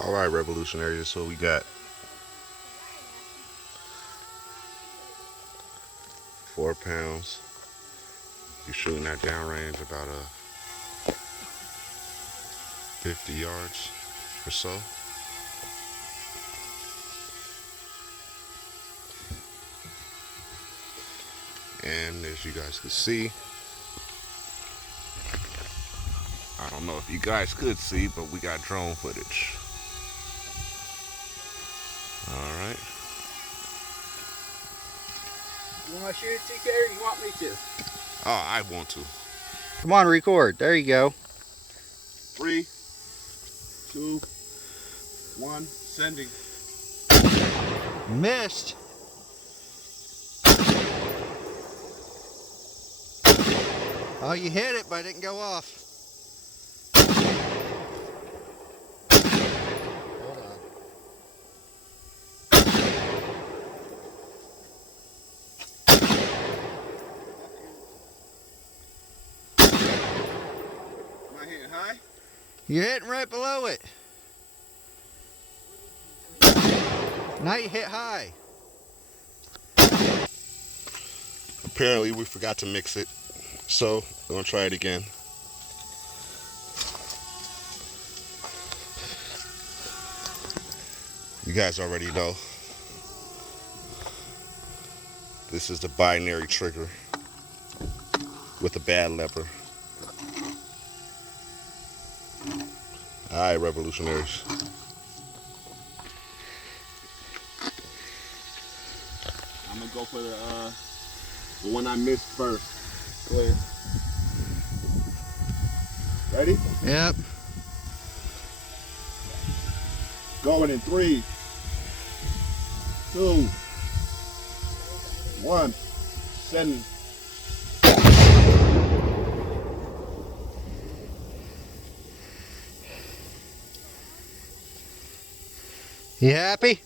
All right, revolutionaries. So we got 4 pounds. You're shooting at downrange about 50 yards or so. And as you guys can see, I don't know if you guys could see, but we got drone footage. All right. You want to shoot it, TK, or you want me to? Oh, I want to. Come on, record. There you go. 3, 2, 1, sending. Missed. Oh, you hit it, but it didn't go off. Hold on. Am I hitting high? You're hitting right below it. Now you hit high. Apparently we forgot to mix it, so we're gonna try it again. You guys already know this is the binary trigger with a bad lever. All right, revolutionaries. I'm gonna go for the one I missed first. Go ahead. Ready? Yep. Going in 3, 2, 1. Send. You happy?